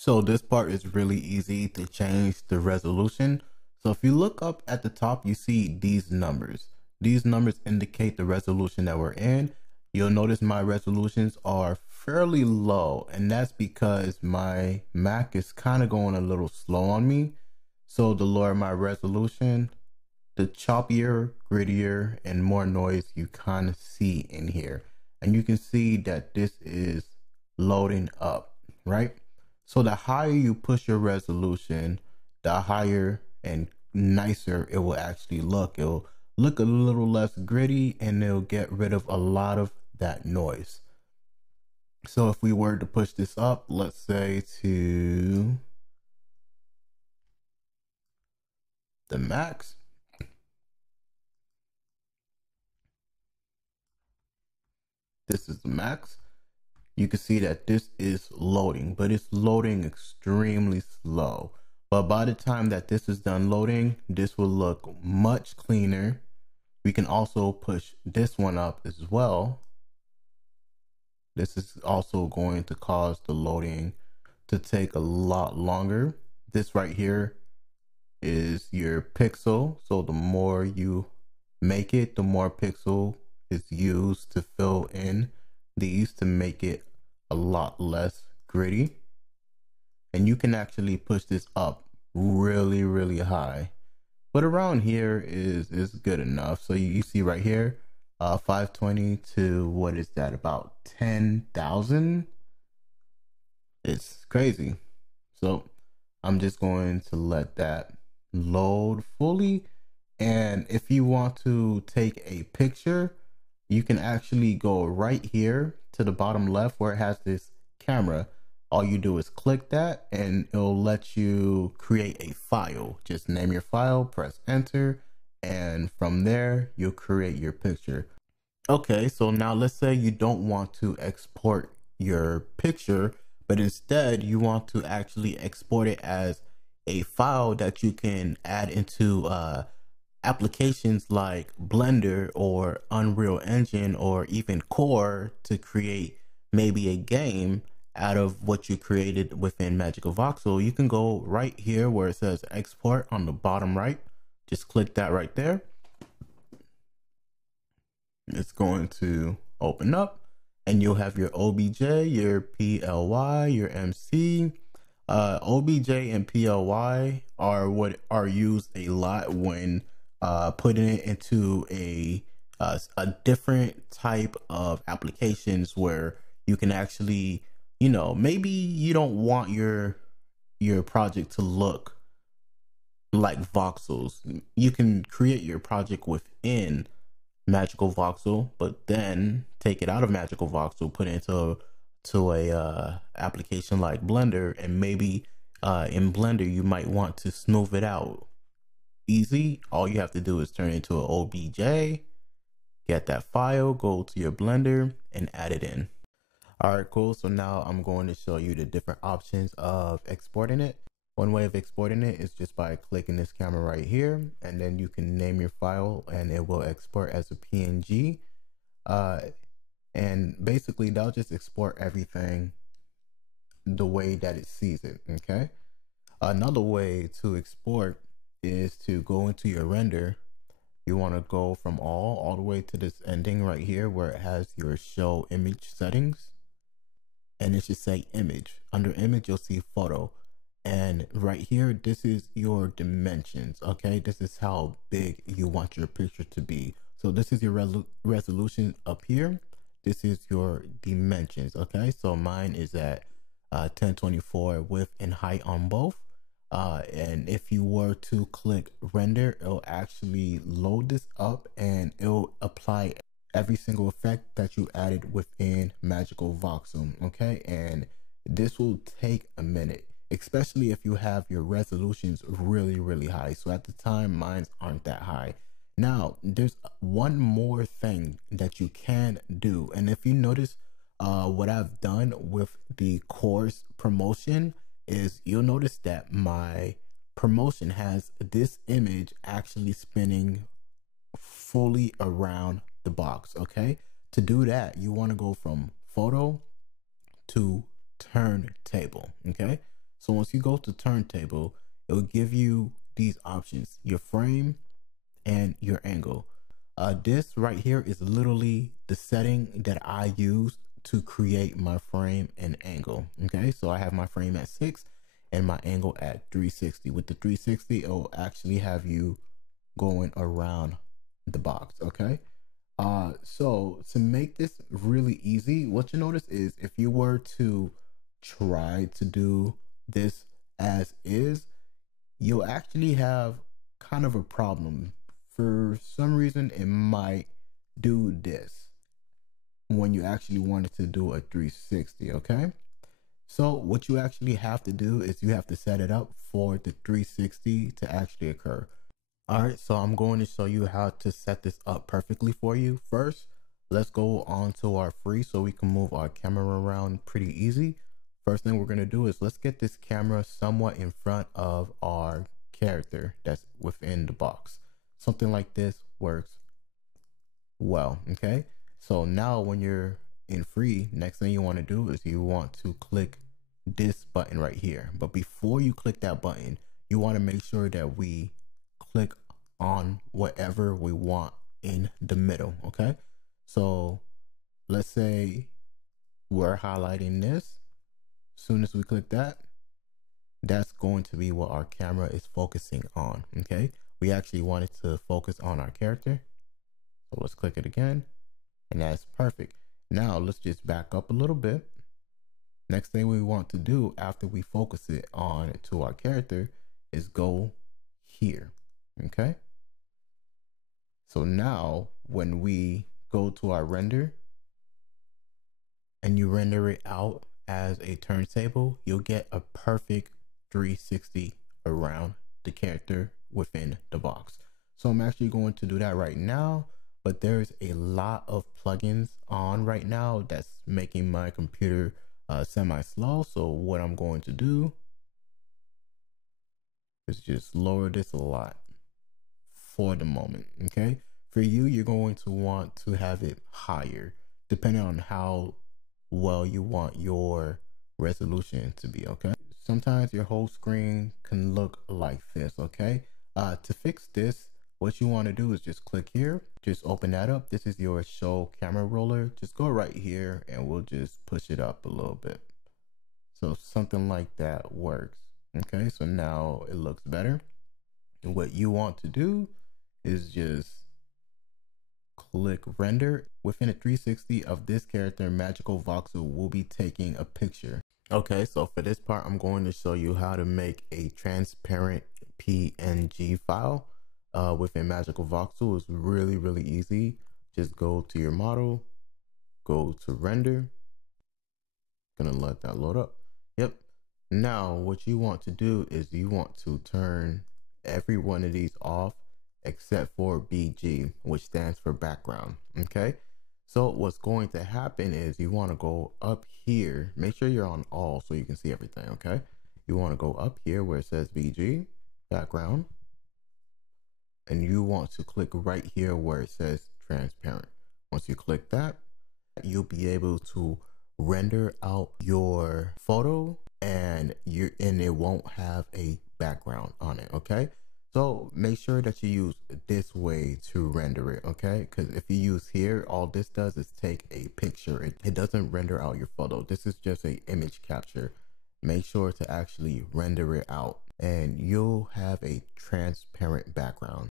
So this part is really easy to change the resolution. So if you look up at the top, you see these numbers. These numbers indicate the resolution that we're in. You'll notice my resolutions are fairly low, and that's because my Mac is kind of going a little slow on me. So the lower my resolution, the choppier, grittier, and more noise you kind of see in here. And you can see that this is loading up, right? So the higher you push your resolution, the higher and nicer it will actually look. It'll look a little less gritty and it'll get rid of a lot of that noise. So if we were to push this up, let's say to the max, this is the max. You can see that this is loading, but it's loading extremely slow. But by the time that this is done loading, this will look much cleaner. We can also push this one up as well. This is also going to cause the loading to take a lot longer. This right here is your pixel. So the more you make it, the more pixel is used to fill in these to make it a lot less gritty. And you can actually push this up really high, but around here is good enough. So you see right here, 520 to what is that, about 10,000. It's crazy. So I'm just going to let that load fully. And if you want to take a picture, you can actually go right here to the bottom left where it has this camera. All you do is click that and it'll let you create a file. Just name your file, press enter, and from there you'll create your picture. Okay, so now let's say you don't want to export your picture, but instead you want to actually export it as a file that you can add into applications like Blender or Unreal Engine or even Core to create maybe a game out of what you created within Magicavoxel. You can go right here where it says export on the bottom right. Just click that right there. It's going to open up and you'll have your OBJ, your PLY, your MC. OBJ and PLY are what are used a lot when putting it into a different type of applications where you can actually, you know, maybe you don't want your project to look like voxels. You can create your project within Magicavoxel, but then take it out of Magicavoxel, put it into a application like Blender, and maybe in Blender you might want to smooth it out. Easy. All you have to do is turn it into an OBJ, get that file, go to your Blender and add it in. All right, cool. So now I'm going to show you the different options of exporting it. One way of exporting it is just by clicking this camera right here, and then you can name your file and it will export as a PNG. And basically that'll just export everything the way that it sees it, okay? Another way to export is to go into your render. You want to go from all the way to this ending right here where it has your show image settings, and it should say image. Under image you'll see photo, and right here this is your dimensions. Okay, this is how big you want your picture to be. So this is your resolution up here. This is your dimensions. Okay, so mine is at 1024 width and height on both. And if you were to click render, it'll actually load this up and it'll apply every single effect that you added within Magicavoxel. Okay, and this will take a minute, especially if you have your resolutions really high. So at the time, mine aren't that high. Now there's one more thing that you can do, and if you notice what I've done with the course promotion is you'll notice that my promotion has this image actually spinning fully around the box. Okay, to do that you want to go from photo to turntable. Okay, So once you go to turntable, it will give you these options: your frame and your angle. This right here is literally the setting that I use to create my frame and angle. Okay, so I have my frame at 6 and my angle at 360. With the 360, it will actually have you going around the box. Okay, so to make this really easy, what you notice is if you were to try to do this as is, you'll actually have kind of a problem. For some reason, it might do this when you actually wanted to do a 360. Okay, so what you actually have to do is you have to set it up for the 360 to actually occur. All right, so I'm going to show you how to set this up perfectly for you. First, let's go on to our free so we can move our camera around pretty easy. First thing we're going to do is let's get this camera somewhat in front of our character that's within the box. Something like this works well, okay? So now when you're in free, next thing you want to do is you want to click this button right here. But before you click that button, you want to make sure that we click on whatever we want in the middle, okay? So let's say we're highlighting this. As soon as we click that, that's going to be what our camera is focusing on, okay? We actually wanted to focus on our character. So let's click it again, and that's perfect. Now let's just back up a little bit. Next thing we want to do after we focus it on to our character is go here, okay? So now when we go to our render and you render it out as a turntable, you'll get a perfect 360 around the character within the box. So I'm actually going to do that right now, but there's a lot of plugins on right now that's making my computer semi-slow. So what I'm going to do is just lower this a lot for the moment, okay? For you, you're going to want to have it higher depending on how well you want your resolution to be, okay? Sometimes your whole screen can look like this, okay? To fix this, what you want to do is just click here, just open that up. This is your show camera roller. Just go right here and we'll just push it up a little bit. So something like that works, okay? So now it looks better. And what you want to do is just click render. Within a 360 of this character, Magicavoxel will be taking a picture. Okay, so for this part, I'm going to show you how to make a transparent PNG file within Magicavoxel. It's really, really easy. Just go to your model, go to render. Gonna let that load up. Yep. Now, what you want to do is you want to turn every one of these off except for BG, which stands for background. Okay. So what's going to happen is you want to go up here, make sure you're on all so you can see everything, okay? You want to go up here where it says BG, background, and you want to click right here where it says transparent. Once you click that, you'll be able to render out your photo and it won't have a background on it, okay? So make sure that you use this way to render it, okay? Because if you use here, all this does is take a picture. It doesn't render out your photo. This is just a image capture. Make sure to actually render it out and you'll have a transparent background.